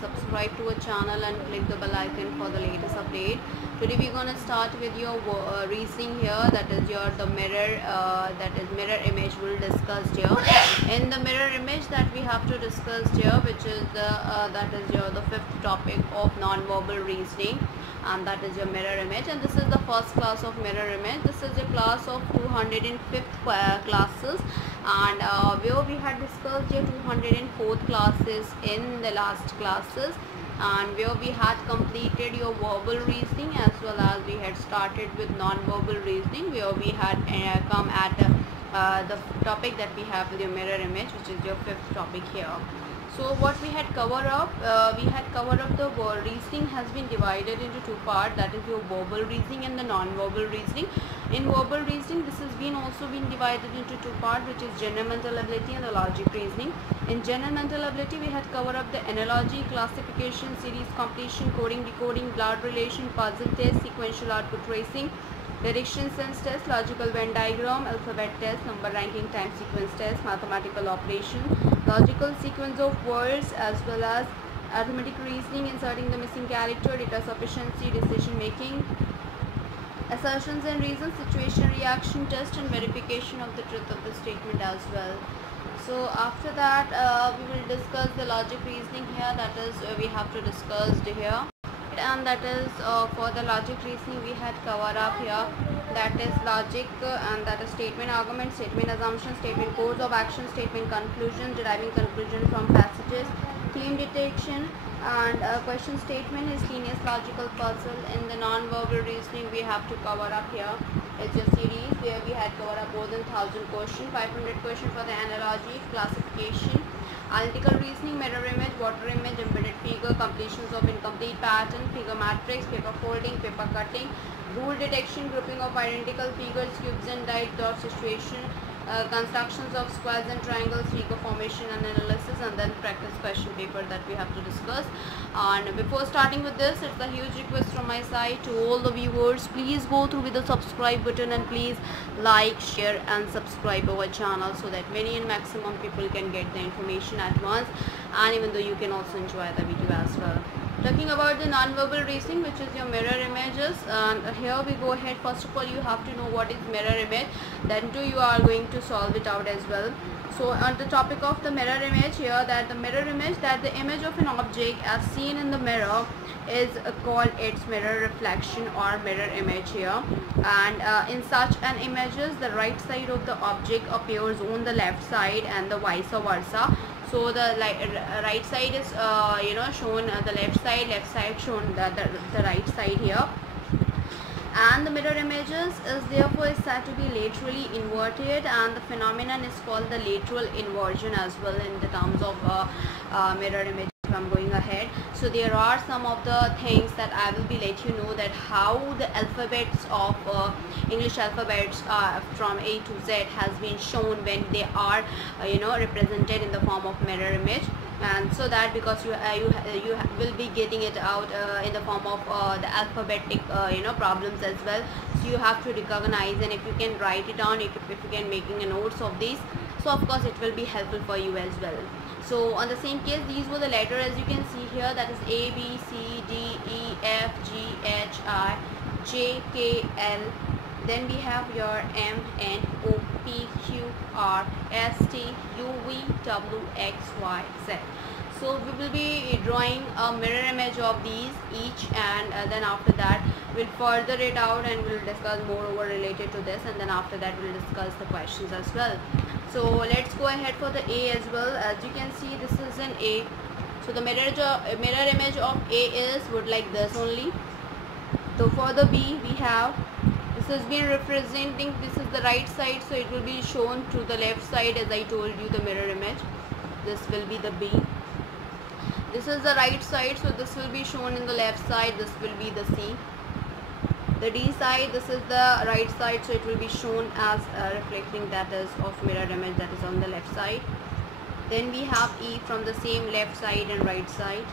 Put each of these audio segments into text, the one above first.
subscribe to our channel and click the bell icon for the latest update. Today we're gonna start with your reasoning here, that is the mirror image we'll discuss here. In the mirror image that we have to discuss here, which is the fifth topic of non-verbal reasoning, and that is your mirror image. And this is the first class of mirror image. This is a class of 205th classes, and where we had discussed your 204th classes in the last classes, and where we had completed your verbal reasoning as well as we had started with non-verbal reasoning, where we had come at the topic that we have with your mirror image, which is your fifth topic here. So what we had covered up, the reasoning has been divided into two parts, that is your verbal reasoning and the non-verbal reasoning. In verbal reasoning, this has also been divided into two parts, which is general mental ability and the logic reasoning. In general mental ability, we had covered up the analogy, classification, series completion, coding, decoding, blood relation, puzzle test, sequential output tracing, direction sense test, logical Venn diagram, alphabet test, number ranking, time sequence test, mathematical operation, logical sequence of words, as well as arithmetic reasoning, inserting the missing character, data sufficiency, decision making, assertions and reasons, situation reaction test, and verification of the truth of the statement as well. So after that we will discuss the logic reasoning here, that is we have to discuss here. And that is for the logic reasoning we had covered up here, that is logic, and that is statement argument, statement assumption, statement course of action, statement conclusion, deriving conclusion from passages, theme detection, and question statement is linear logical puzzle. In the non-verbal reasoning we have to cover up here, it's a series where we had covered up more than 1000 questions, 500 questions for the analogy, classification, analytical reasoning, mirror image, water image, embedded figure, completions of incomplete pattern, figure matrix, paper folding, paper cutting, rule detection, grouping of identical figures, cubes and dice, dot situation, constructions of squares and triangles, figure formation and analysis, and then practice question paper that we have to discuss. And before starting with this, it's a huge request from my side to all the viewers, please go through with the subscribe button and please like, share and subscribe our channel, so that many and maximum people can get the information at once, and even though you can also enjoy the video as well. Talking about the non-verbal reasoning, which is your mirror images, and here we go ahead. First of all, you have to know what is mirror image, then too you are going to solve it out as well. So on the topic of the mirror image here, that the mirror image, that the image of an object as seen in the mirror is called its mirror reflection or mirror image here. And in such an images, the right side of the object appears on the left side and the vice versa. So the right side is shown the left side shown the right side here. And the mirror images is therefore said to be laterally inverted, and the phenomenon is called the lateral inversion as well in the terms of mirror image. I'm going ahead, so there are some of the things that I will be let you know, that how the alphabets of English alphabets from A to Z has been shown when they are represented in the form of mirror image. And so that because you will be getting it out in the form of the alphabetic problems as well, so you have to recognize, and if you can write it down, if you can making a notes of these, so of course it will be helpful for you as well. So on the same case, these were the letters as you can see here, that is A, B, C, D, E, F, G, H, I, J, K, L. Then we have your M, N, O, P, Q, R, S, T, U, V, W, X, Y, Z. So we will be drawing a mirror image of these each, and then after that we'll further it out and we'll discuss more over related to this, and then after that we'll discuss the questions as well. So let's go ahead for the A as well. As you can see, this is an A. So the mirror image of A would like this only. So for the B, we have, this has been representing, this is the right side, so it will be shown to the left side as I told you, the mirror image. This will be the B. This is the right side, so this will be shown in the left side, this will be the C. The D side, this is the right side, so it will be shown as reflecting, that is of mirror image, that is on the left side. Then we have E from the same left side and right side.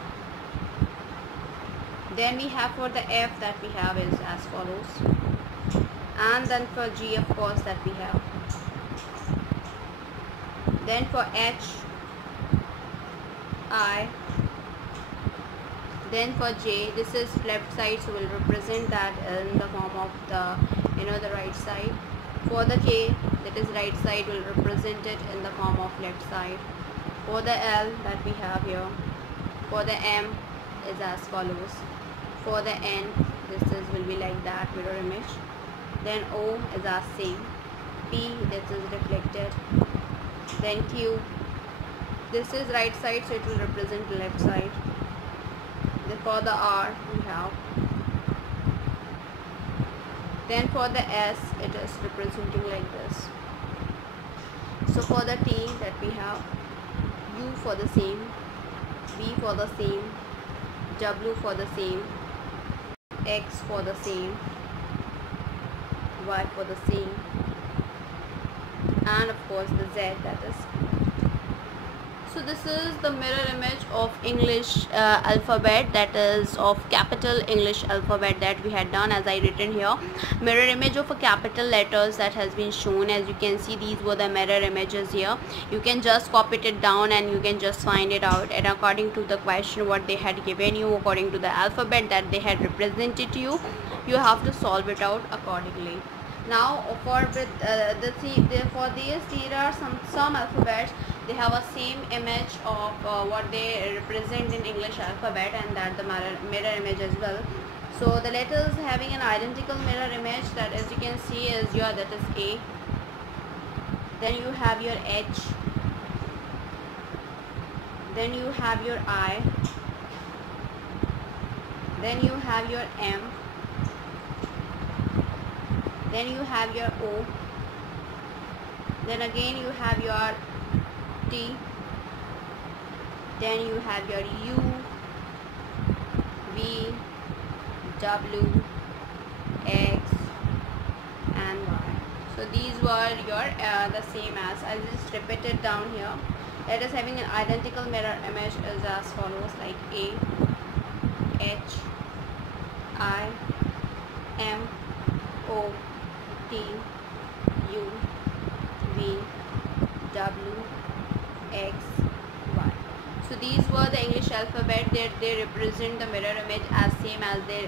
Then we have for the F, that we have is as follows. And then for G, of course, that we have. Then for H, I, Then for J, this is left side, so we'll represent that in the form of the the right side. For the K, that is right side, we'll represent it in the form of left side. For the L that we have here, for the M is as follows. For the N, will be like that, mirror image. Then O is as same. P, this is reflected. Then Q, this is right side, so it will represent the left side. Then for the R we have. Then for the S, it is representing like this. So for the T that we have, U for the same, V for the same, W for the same, X for the same, Y for the same, and of course the Z, that is. So this is the mirror image of English alphabet, that is of capital English alphabet that we had done, as I written here. Mirror image of a capital letters that has been shown. As you can see, these were the mirror images here. You can just copy it down and you can just find it out, and according to the question what they had given you, according to the alphabet that they had represented to you, you have to solve it out accordingly. Now for these there are some alphabets, they have a same image of what they represent in English alphabet, and that the mirror image as well. So the letters having an identical mirror image, that as you can see is that is A. Then you have your H. Then you have your I. Then you have your M. Then you have your O. Then again you have your T. Then you have your U, V, W, X, and Y. So these were your the same as. I'll just repeat it down here. Let us having an identical mirror image is as follows, like A, H, I, M, O, T, U, V, W, X, Y. So these were the English alphabet. They represent the mirror image as same as they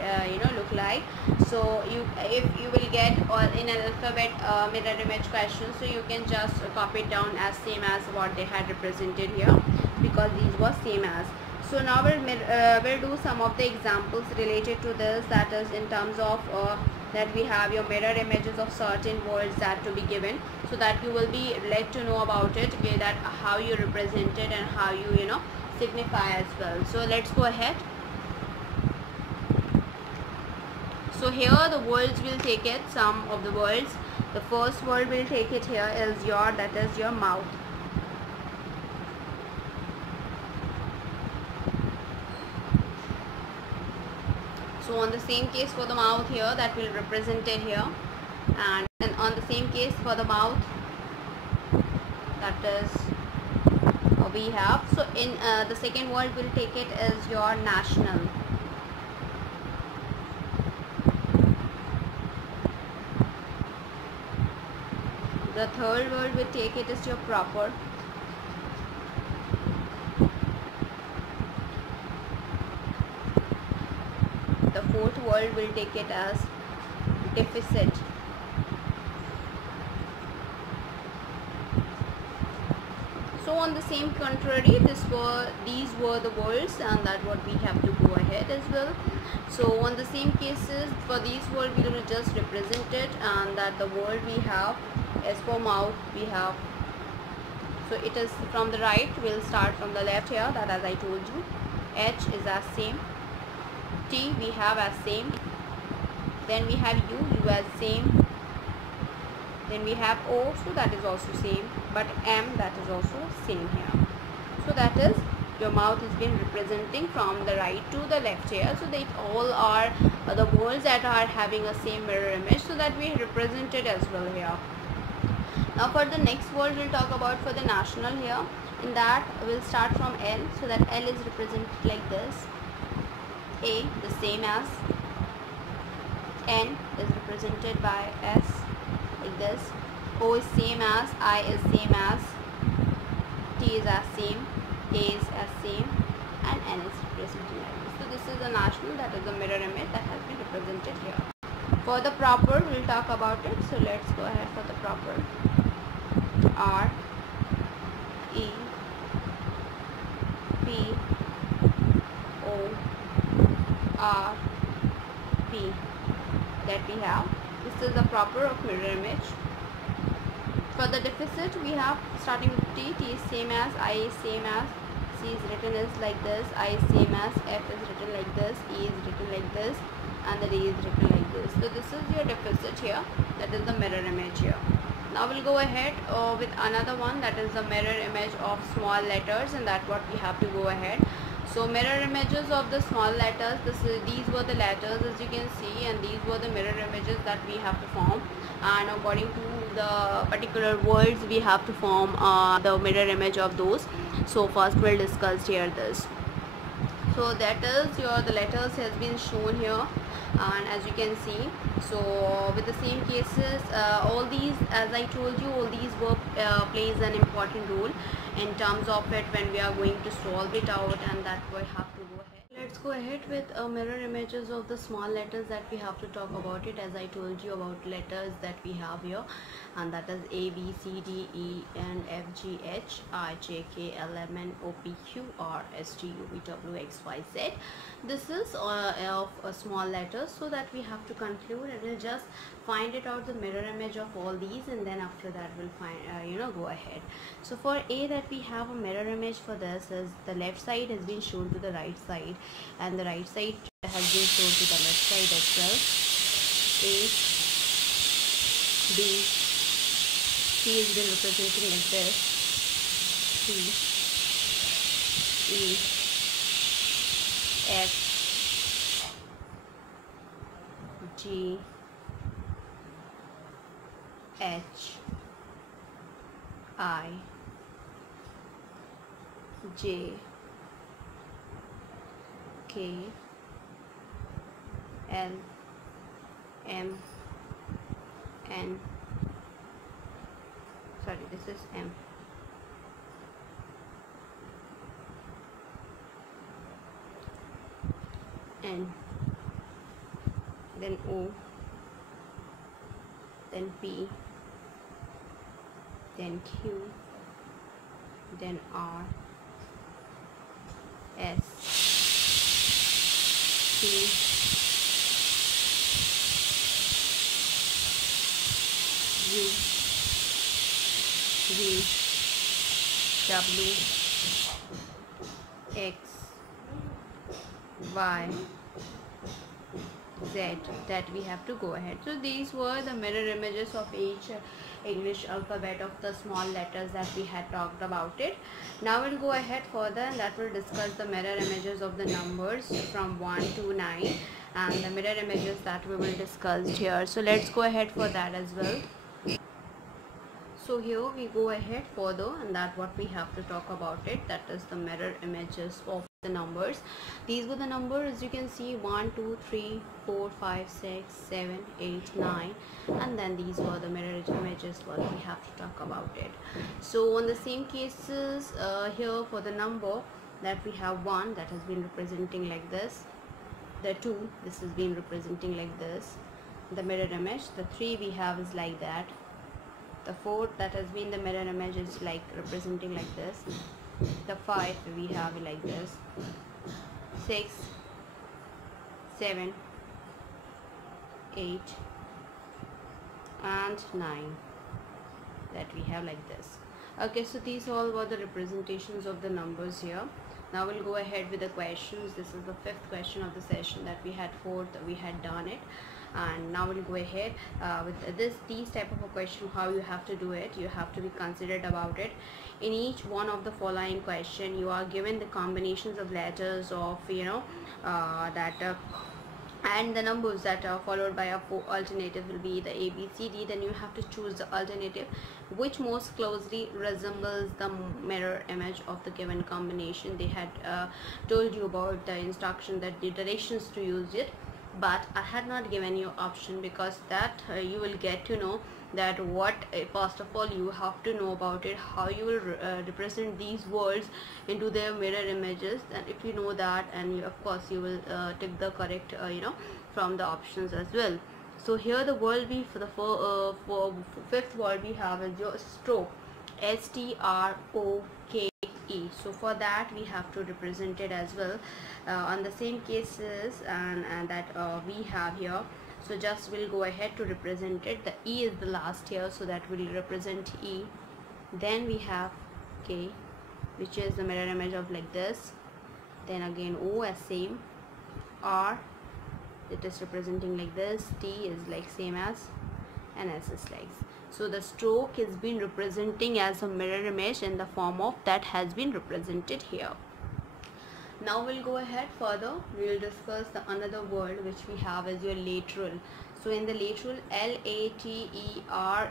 look like. So if you will get in an alphabet mirror image question, so you can just copy it down as same as what they had represented here, because these were same as. So now we'll do some of the examples related to this, that is in terms of that we have your mirror images of certain words that to be given, so that you will be let to know about it, okay, that how you represent it and how you signify as well. So let's go ahead. So here the words will take it, some of the words. The first word will take it here is that is your mouth. So on the same case for the mouth here, that will represent it here, and on the same case for the mouth, that is we have. So in the second word will take it as your national. The third word will take it as your proper. The fourth word will take it as deficit. So on the same contrary, these were the words, and that what we have to go ahead as well. So on the same cases, for these words we will just represent it, and that the word we have as for mouth we have. So it is from the right, we'll start from the left here, that as I told you. H is as same. T we have as same. Then we have U as same. Then we have O, so that is also same. But M, that is also same here. So that is your mouth has been representing from the right to the left here. So they all are the words that are having a same mirror image, so that we represent it as well here. Now for the next word we'll talk about for the national here. In that we'll start from L, so that L is represented like this. A, the same as. N is represented by S, like this. O is same as. I is same as. T is as same. A is as same. and N is representing like this. So this is the national, that is the mirror image that has been represented here. For the proper, we'll talk about it. So let's go ahead for the proper. R E P O R P that we have. This is the proper of mirror image. For the deficit, we have starting with T. T is same as, I is same as, C is written as like this, I is same as, F is written like this, E is written like this, and the D is written like this. So this is your deficit here, that is the mirror image here. Now we'll go ahead with another one, that is the mirror image of small letters, and that's what we have to go ahead. So mirror images of the small letters, these were the letters as you can see, and these were the mirror images that we have to form, and according to the particular words we have to form the mirror image of those. So first we'll discuss here this. So that is the letters has been shown here, and as you can see, so with the same cases, all these, as I told you, all these work plays an important role in terms of it when we are going to solve it out, and that we have to go ahead. Let's go ahead with mirror images of the small letters that we have to talk about it, as I told you about letters that we have here, and that is A, B, C, D, E, N, F, G, H, I, J, K, L, M, N, O, P, Q, R, S, T, U, V, W, X, Y, Z. This is of small letters, so that we have to conclude, and we'll just find it out the mirror image of all these, and then after that we'll find go ahead. So for A, that we have a mirror image for this is the left side has been shown to the right side, and the right side has been shown to the left side as well. A, B, C has been representing like this, C, E, F, G, H, I, J, K, L, M, N, sorry, this is M, N, then O, then P, then Q, then R, S, T, U, V, W, X, Y, Z, that we have to go ahead. So these were the mirror images of each English alphabet of the small letters that we had talked about it. Now we'll go ahead further, and that will discuss the mirror images of the numbers from 1 to 9, and the mirror images that we will discuss here. So let's go ahead for that as well. So here we go ahead further, and that what we have to talk about it, that is the mirror images of the numbers. These were the numbers, as you can see, 1, 2, 3, 4, 5, 6, 7, 8, 9, and then these were the mirror images what we have to talk about it. So on the same cases, here for the number that we have 1, that has been representing like this, the 2, this has been representing like this, the mirror image, the 3 we have is like that, the 4 that has been the mirror image is like representing like this, the 5 we have like this, 6, 7, 8 and 9 that we have like this. Okay, so these all were the representations of the numbers here. Now we'll go ahead with the questions. This is the 5th question of the session that we had 4th, we had done it, and now we'll go ahead with these type of a question. How you have to do it, you have to be considerate about it. In each one of the following question, you are given the combinations of letters of and the numbers that are followed by a alternative will be the A, B, C, D. Then you have to choose the alternative which most closely resembles the mirror image of the given combination. They had told you about the instruction, that the directions to use it. but I had not given you option, because that you will get to know that what first of all you have to know about it, how you will represent these words into their mirror images. And if you know that, and you, of course you will take the correct from the options as well. So here the word we for the fifth word we have is your stroke, STROKE. So for that we have to represent it as well on the same cases and that we have here. So just we'll go ahead to represent it. The E is the last here, so that will represent E. Then we have K, which is the mirror image of like this. Then again O as same. R, it is representing like this. T is like same as, and S is like. So the stroke is been representing as a mirror image in the form of that has been represented here. Now we'll go ahead further. We will discuss the another word which we have as your lateral. So in the lateral, LATERAL,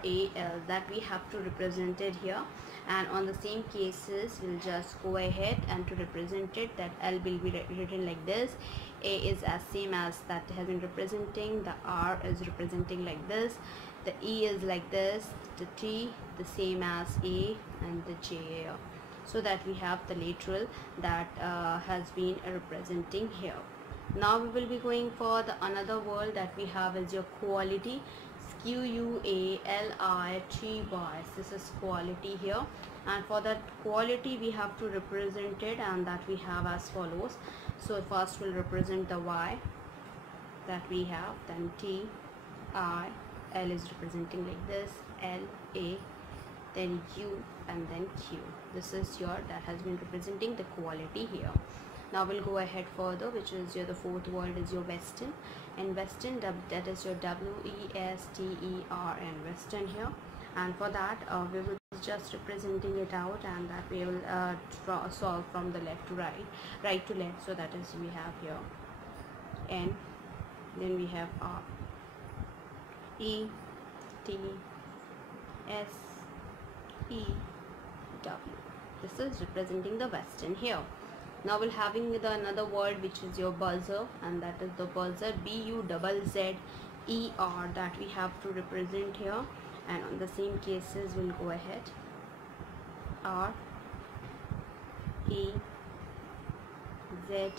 that we have to represent it here, and on the same cases we'll just go ahead and to represent it. That L will be written like this. A is as same as that has been representing. The R is representing like this. The E is like this. The T the same as A, and the J here. So that we have the lateral that has been representing here. Now we will be going for the another word that we have is your quality, QUALITY. This is quality here, and for that quality we have to represent it, and that we have as follows. So first we'll represent the Y that we have, then T, I, L is representing like this, L, A, then U, and then Q. This is your that has been representing the quality here. Now we'll go ahead further, which is your the fourth word is your Western, and Western that is your WESTERN, Western here. And for that we will just representing it out, and that we will solve from the left to right, right to left. So that is we have here N, then we have R, E, T, S, E, W. This is representing the Western here. Now we're having the another word which is your buzzer, and that is the buzzer, BUZZER, that we have to represent here. And on the same cases we'll go ahead, R, E, Z,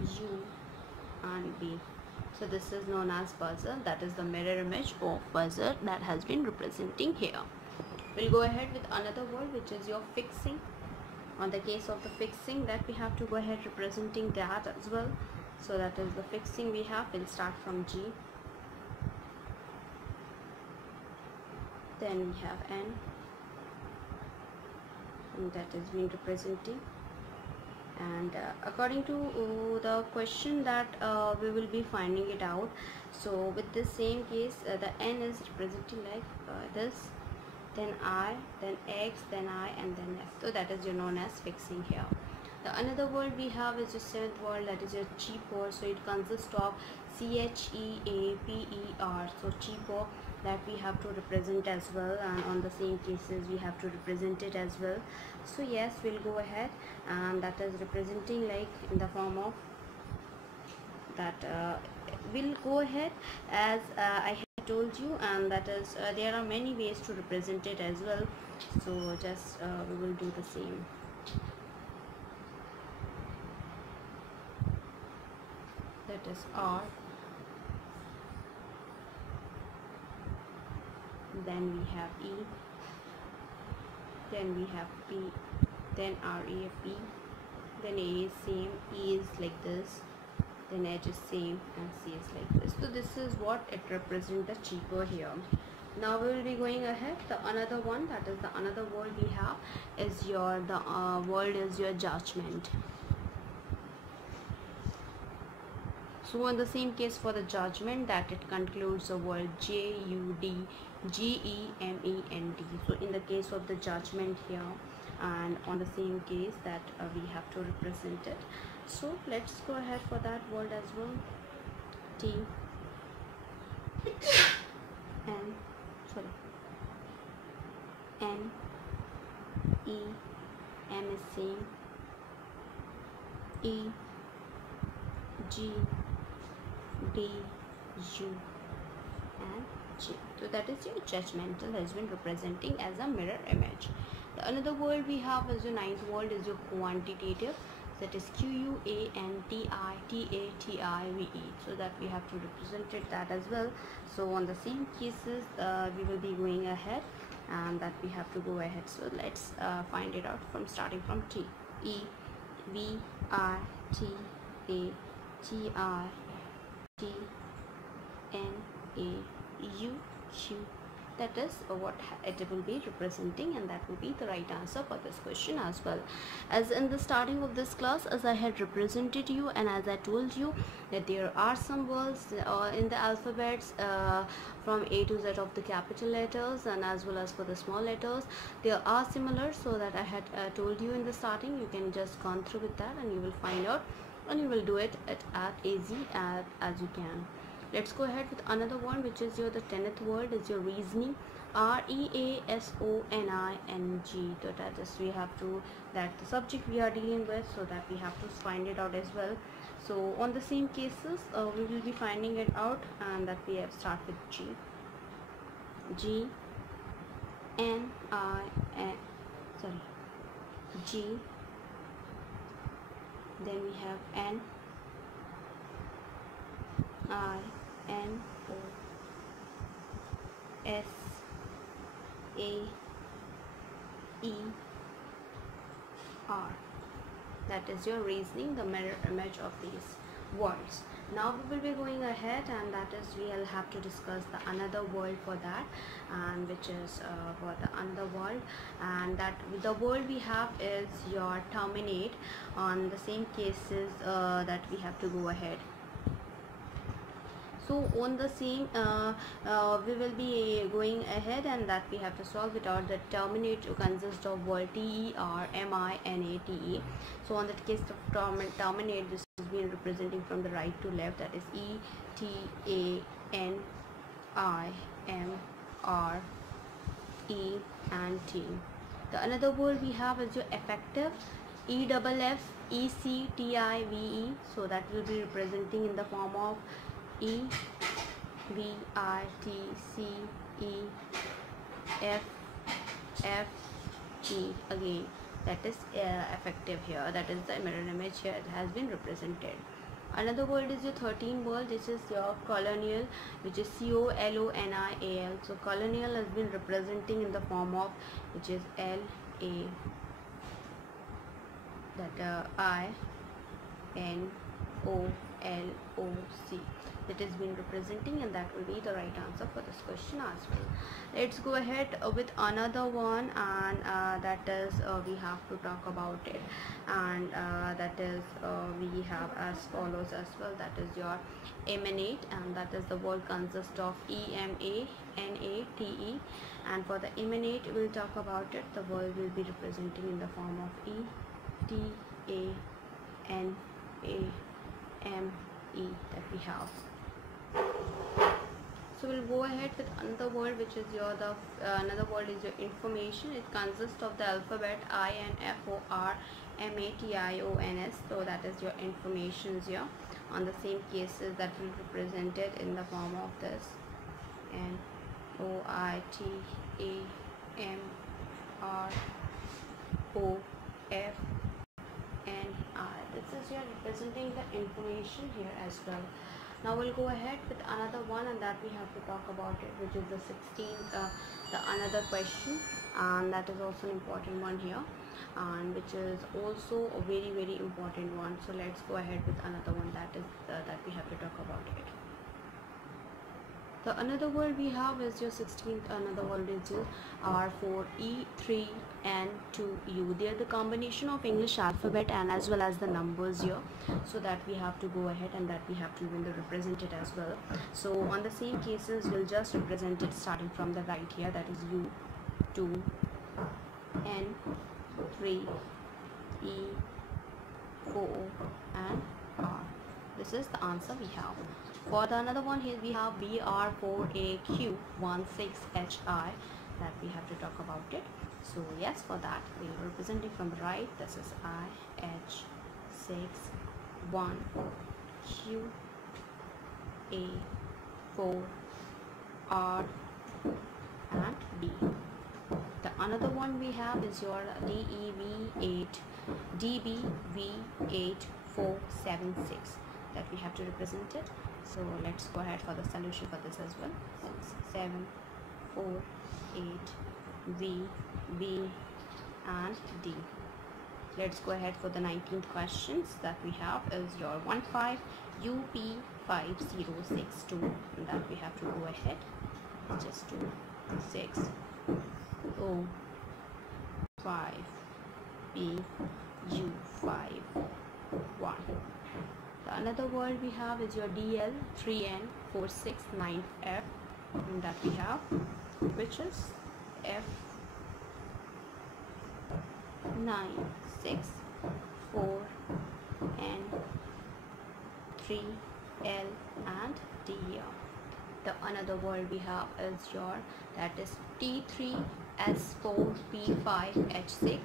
U, and B. So this is known as buzzer. That is the mirror image of buzzer that has been representing here. We'll go ahead with another word which is your fixing. On the case of the fixing, that we have to go ahead representing that as well. So that is the fixing we have. We'll start from G, then we have N, and that is being representing. And according to the question that we will be finding it out. So with this same case, the N is representing like this, then I, then X, then I, and then F. So that is known as fixing here. The another word we have is the seventh word, that is your cheaper. So it consists of CHEAPER. So cheaper, that we have to represent as well, and on the same cases we have to represent it as well. So yes, we'll go ahead, and that is representing like in the form of that we'll go ahead as I told you, and that is there are many ways to represent it as well. So just we will do the same. That is R, then we have E, then we have P, then RAP, then A is same, E is like this, then H is same, and C is like this. So this is what it represents the cheaper here. Now we will be going ahead. The another one, that is the another word we have is your word is your judgment. So in the same case for the judgment, that it concludes the word JUDGEMENT. So in the case of the judgment here, and on the same case that we have to represent it. So let's go ahead for that word as well. T, N, E, M is same, E, G, D, U and G. So that is your judgmental has been representing as a mirror image. The another word we have as your ninth word is your quantitative, that is QUANTITATIVE. So that we have to represent it that as well. So on the same cases we will be going ahead, and that we have to go ahead. So let's find it out from starting from T. E, V, I, T, A, T, I, T, N, A, U, Q. That is what it will be representing, and that will be the right answer for this question as well. As in the starting of this class, as I had represented you, and as I told you that there are some words in the alphabets from A to Z of the capital letters, and as well as for the small letters they are similar. So that I had told you in the starting, you can just gone through with that and you will find out, and you will do it as easy as you can. Let's go ahead with another one, which is your the 10th word is your reasoning, REASONING. So that is we have to, that the subject we are dealing with, so that we have to find it out as well. So on the same cases we will be finding it out, and that we have start with G, G, N, I, N, sorry, G, then we have N, I, N, O, S, A, E, R. That is your reasoning, the mirror image of these words. Now we will be going ahead, and that is we will have to discuss the another word for that, and which is for the another word, and that the word we have is your terminate. On the same cases that we have to go ahead. So on the same we will be going ahead, and that we have to solve it out. The terminate consists of word TERMINATE. So on that case of terminate, this is being representing from the right to left, that is ETANIMRE and T. The another word we have is your effective, EFFECTIVE. So that will be representing in the form of EVITCEFFE again. That is effective here. That is the mirror image here. It has been represented. Another word is your 13th word. This is your colonial, which is COLONIAL. So colonial has been representing in the form of, which is LA, that INOLOC. That is been representing, and that will be the right answer for this question as well. Let's go ahead with another one, and that is we have to talk about it, and that is we have as follows as well. That is your emanate, and that is the word consists of EMANATE, and for the emanate we'll talk about it. The word will be representing in the form of ETANAME that we have. So we'll go ahead with another word, which is your another word is your information. It consists of the alphabet INFORMATIONS. So that is your informations here. On the same cases, that will be represented in the form of this NOITAMROFNI. This is your representing the information here as well. Now we'll go ahead with another one, and that we have to talk about it, which is the 16th, the another question, and that is also an important one here, and which is also a very, very important one. So let's go ahead with another one, that is that we have to talk about it. The another word we have is your 16th. Another word is your R4E3N2U. They are the combination of English alphabet and as well as the numbers here. So that we have to go ahead, and that we have to even represent it as well. So on the same cases, we'll just represent it starting from the right here. That is U2, N3, E4 and R. This is the answer we have. For the another one here we have BR4AQ16HI, that we have to talk about it. So yes, for that we will represent it from the right. This is IH61 Q, A, 4, R and D. The another one we have is your DEV8, DBV8476 that we have to represent it. So let's go ahead for the solution for this as well. 6, 7, 4, 8, V, B and D. Let's go ahead for the 19th questions that we have is your 15 UP5062, and that we have to go ahead. Just 2, 6, 0, 5, B, U, 5, 1. The another word we have is your DL 3N 469F, and that we have, which is F 9, 6, 4, N, 3, L and D here. The another word we have is your, that is T3S4P5H6,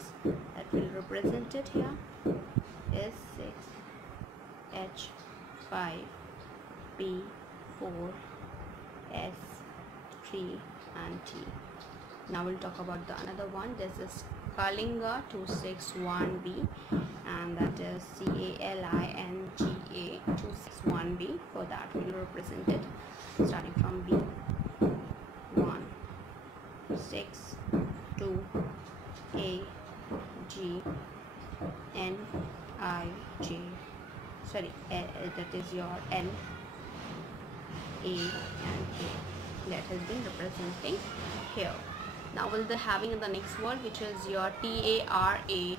that will represent it here is 6, H5, B4, S3 and T. Now we'll talk about the another one. This is Kalinga 261B, and that is CALINGA 261B. For that we'll represent it starting from B, 1, 6, 2, A, G, N, I, J, sorry, that is your N, A and K. That has been representing here. Now we'll be having the next word, which is your TARAIN,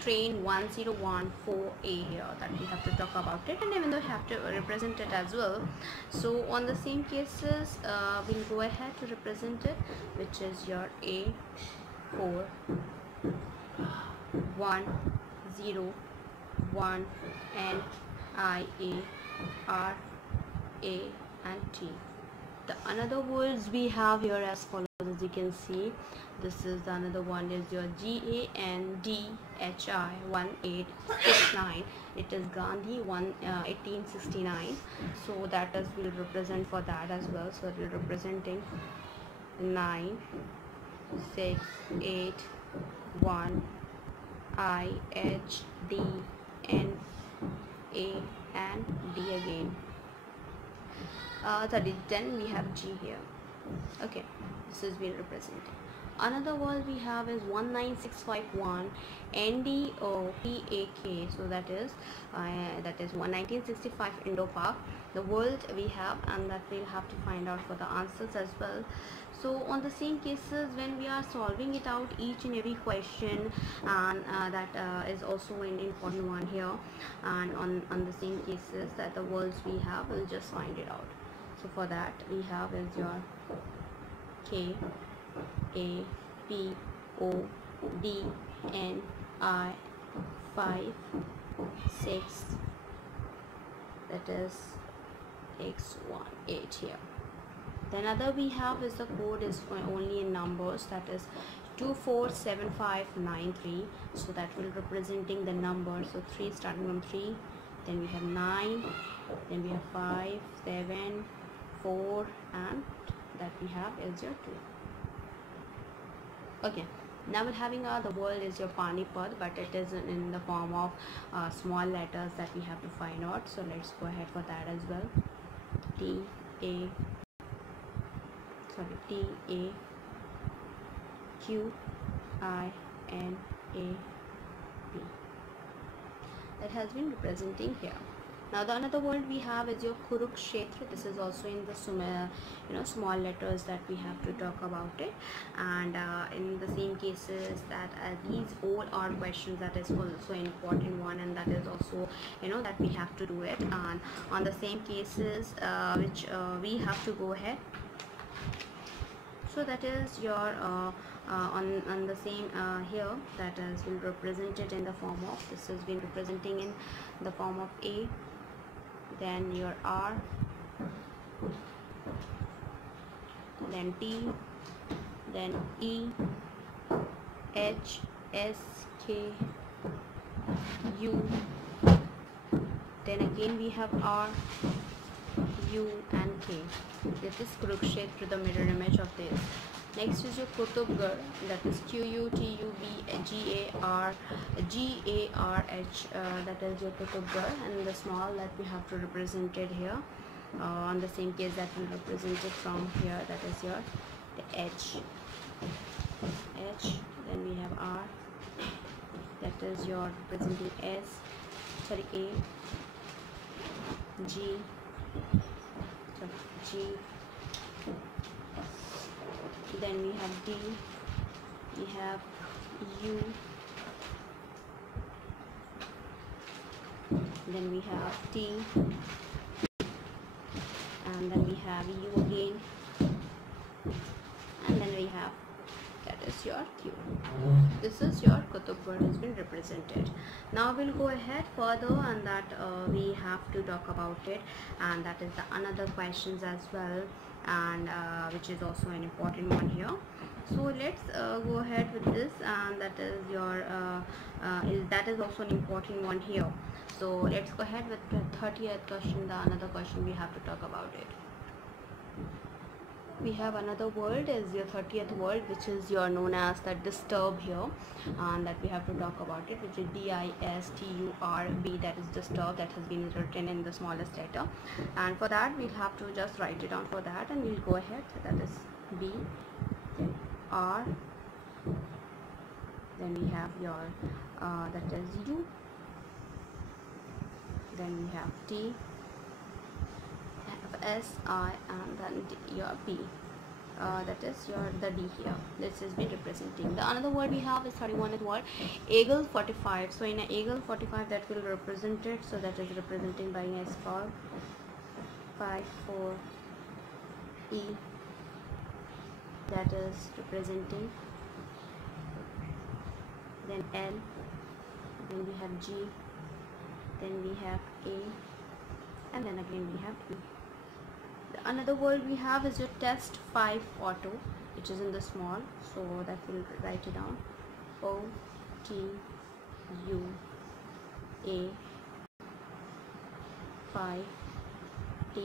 train 1014A here, that we have to talk about it, and even though we have to represent it as well. So on the same cases, we'll go ahead to represent it, which is your A4 101 NIA RA and T. The another words we have here as follows. As you can see, this is the another one is your GANDHI 1869. It is Gandhi 1869. So that is will represent for that as well. So it will representing 9, 6, 8, 1 I, H, D, N, A and D again. Then we have G here. Okay, this is will represent. Another word we have is 19651 NDOPAK. So that is 1965 Indo-Pak. The word we have, and that we'll have to find out for the answers as well. So on the same cases, when we are solving it out each and every question, and that is also an important one here, and on the same cases that the words we have, we'll just find it out. So for that we have is your K, A, P, O, D, N, I, 5, 6, that is X1, 8 here. The another we have is the code is only in numbers, that is 247593. So that will representing the number. So 3 starting from 3, then we have 9, then we have 5, 7, 4, and that we have is your 2. Okay, now we're having the word is your Panipat, but it is in the form of small letters that we have to find out. So let's go ahead for that as well. T A Q I N A P. That has been representing here. Now the another word we have is your Kurukshetra. This is also in the small letters that we have to talk about it, and in the same cases that these all are questions that is also an important one, and that is also that we have to do it, and on the same cases which we have to go ahead. So that is your on the same here, that is will represent it in the form of, this has been representing in the form of A, then your R, then T, then E, H, S, K, U, Then again we have R, U and K. This is Kurukshetra, the mirror image of this. Next is your Kutubgarh, that is Qutubgarh, that is your Kutubgarh, and the small that we have to represent it here. On the same case that will represent it from here, that is your the H. Then we have R, that is your representing A, G, then we have D, we have U, then we have T, and then we have U again, and then we have, that is your Q. This is your Kutubgarh has been represented. Now we'll go ahead further, and that we have to talk about it, and that is the another questions as well, and which is also an important one here. So let's go ahead with this, and that is your that is also an important one here. So let's go ahead with the 30th question, the another question we have to talk about it. We have another word is your 30th word, which is your known as the disturb here, and that we have to talk about it, which is D-I-S-T-U-R-B, that is disturb, that has been written in the smallest letter. And for that we'll have to just write it down for that, and we'll go ahead. So that is B, then R, then we have your that is U, then we have T, S, I, and then D, your B. That is your the D here. This is been representing. The another word we have is 31st word, Eagle 45. So in an Eagle 45 that will represent it. So that is representing by S for 5, 4, E. That is representing. Then L. Then we have G. Then we have A. And then again we have E. Another word we have is your test 5 auto, which is in the small, so that will write it down. O, T, U, A, 5, T,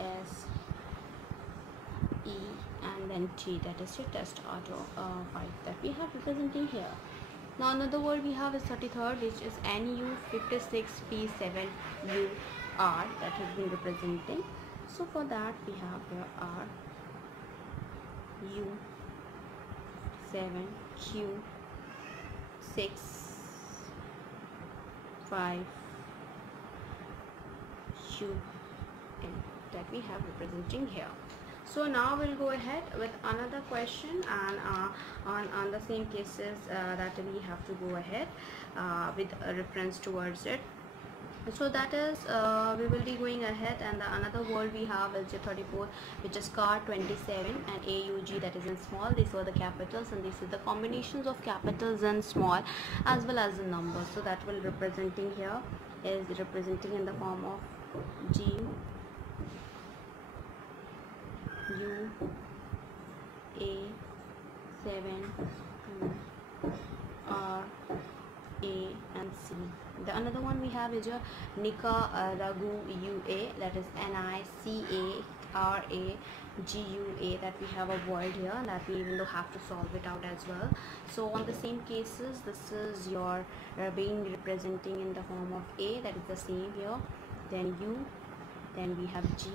S, E, and then T, that is your test auto 5 that we have representing here. Now another word we have is 33rd, which is NU56P7UR, that has been representing. So for that we have here R, U, 7, Q, 6, 5, U, N, that we have representing here. So now we'll go ahead with another question, and on the same cases that we have to go ahead with a reference towards it. So that is we will be going ahead, and the another word we have is the 34th, which is car 27 and AUG, that is in small. These are the capitals, and this is the combinations of capitals and small as well as the numbers. So that will representing here is representing in the form of G, U, A, 7, 2, R, A, and C. The another one we have is your Nika Ragu UA, that is NICARAGUA, that we have a word here that we will have to solve it out as well. So on the same cases, this is your being representing in the form of A, that is the same here, then U, then we have G,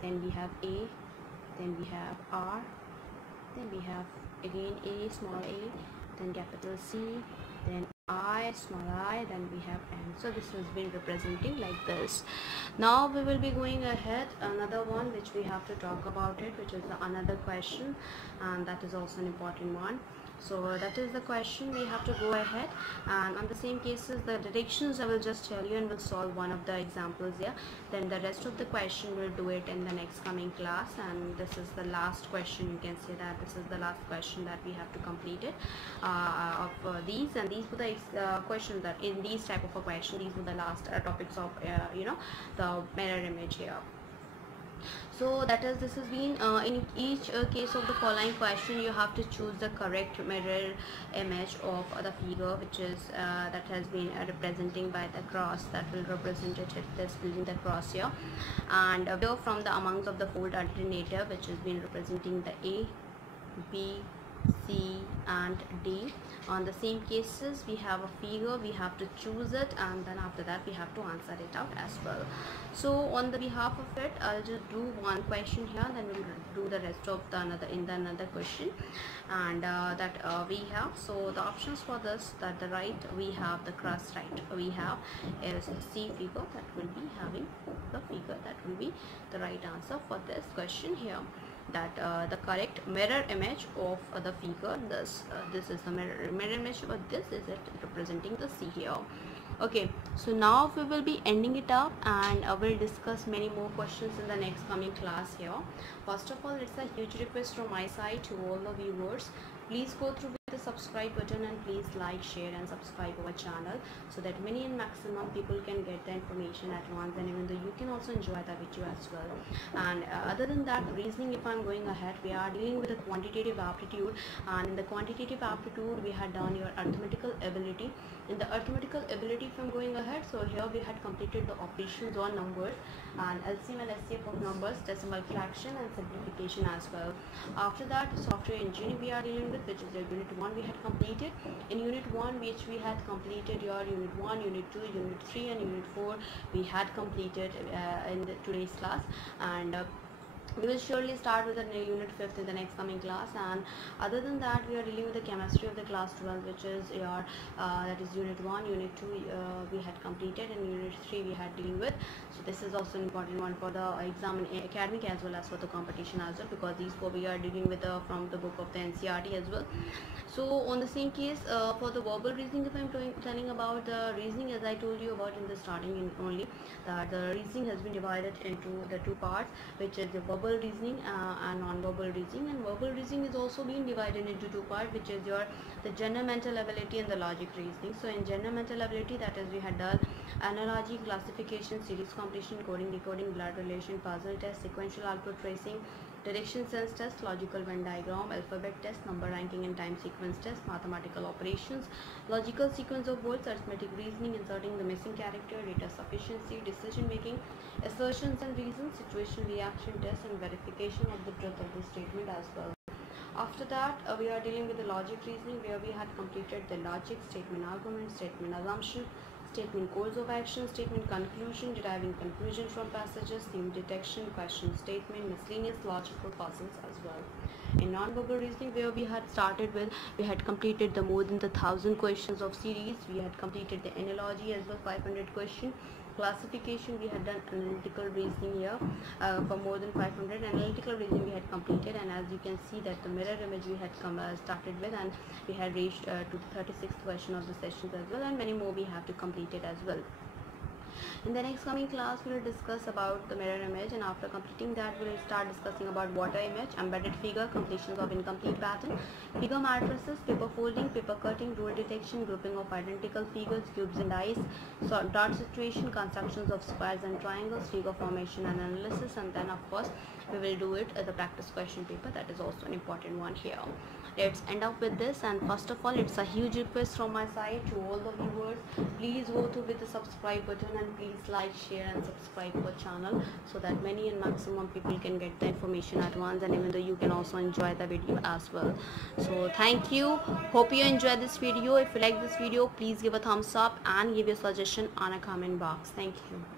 then we have A, then we have R, then we have again A, small a, then capital C, then I, small I, then we have N. So this has been representing like this. Now we will be going ahead another one which we have to talk about it, which is the another question, and that is also an important one. So that is the question we have to go ahead, and on the same cases the directions I will just tell you, and we'll solve one of the examples here. Then the rest of the question we'll do it in the next coming class, and this is the last question. You can say that this is the last question that we have to complete it of these, and these were the questions that in these type of a question, these were the last topics of the mirror image here. So that is, this has been in each case of the following question, you have to choose the correct mirror image of the figure which is that has been representing by the cross, that will represent it this building the cross here, and from the amongst of the fold alternative which has been representing the A, B, C and D. On the same cases we have a figure, we have to choose it, and then after that we have to answer it out as well. So on the behalf of it, I'll just do one question here, then we'll do the rest of the another question, and that we have. So the options for this, that the right we have the cross right we have is C figure, that will be having the figure, that will be the right answer for this question here. That the correct mirror image of the figure, this is the mirror image, but this is it representing the C here. Okay, so now we will be ending it up, and I will discuss many more questions in the next coming class here. First of all, it's a huge request from my side to all the viewers, please go through with the subscribe button and please like, share and subscribe our channel, so that many and maximum people can get the information at once, and even though you can also enjoy the video as well. And other than that, reasoning, if I'm going ahead, we are dealing with the quantitative aptitude, and in the quantitative aptitude we had done your arithmetical ability. In the arithmetical ability, if I'm going ahead, so here we had completed the operations on numbers and LCM and SCF of numbers, decimal fraction and simplification as well. After that, software engineering we are dealing with, which is your unit 1 we had completed. In unit 1, which we had completed your unit 1, unit 2, unit 3 and unit 4 we had completed in today's class, and we will surely start with the unit 5th in the next coming class. And other than that, we are dealing with the chemistry of the class 12, which is your that is unit 1, unit 2 we had completed, and unit 3 we had dealing with. So this is also an important one for the exam in academic as well as for the competition as well, because these four we are dealing with from the book of the NCERT as well. So on the same case, for the verbal reasoning, if I'm telling about the reasoning, as I told you about in the starting only, that the reasoning has been divided into the two parts, which is the verbal reasoning and non-verbal reasoning. And verbal reasoning is also being divided into two parts, which is the general mental ability and the logic reasoning. So in general mental ability, that is we had done analogy, classification, series completion, coding, decoding, blood relation, puzzle test, sequential output tracing, direction sense test, logical Venn diagram, alphabet test, number ranking and time sequence test, mathematical operations, logical sequence of words, arithmetic reasoning, inserting the missing character, data sufficiency, decision making, assertions and reasons, situation reaction test, and verification of the truth of the statement as well. After that, we are dealing with the logic reasoning, where we had completed the logic, statement argument, statement assumption, statement course of action, statement conclusion, deriving conclusion from passages, theme detection, question statement, miscellaneous logical puzzles as well. In non-verbal reasoning, where we had started with, we had completed the more than the 1000 questions of series, we had completed the analogy as well, 500 question, classification we had done, analytical reasoning here for more than 500, analytical reasoning we had completed, and as you can see that the mirror image we had started with, and we had reached to the 36th question of the sessions as well, and many more we have to complete it as well. In the next coming class, we will discuss about the mirror image, and after completing that, we will start discussing about water image, embedded figure, completions of incomplete pattern, figure matrices, paper folding, paper cutting, rule detection, grouping of identical figures, cubes and dice, dot situation, constructions of squares and triangles, figure formation and analysis, and then of course we will do it as the practice question paper. That is also an important one here. Let's end up with this, and first of all, it's a huge request from my side to all the viewers, please go through with the subscribe button and please like, share and subscribe our channel, so that many and maximum people can get the information at once, and even though you can also enjoy the video as well. So thank you, hope you enjoyed this video. If you like this video, please give a thumbs up and give your suggestion on a comment box. Thank you.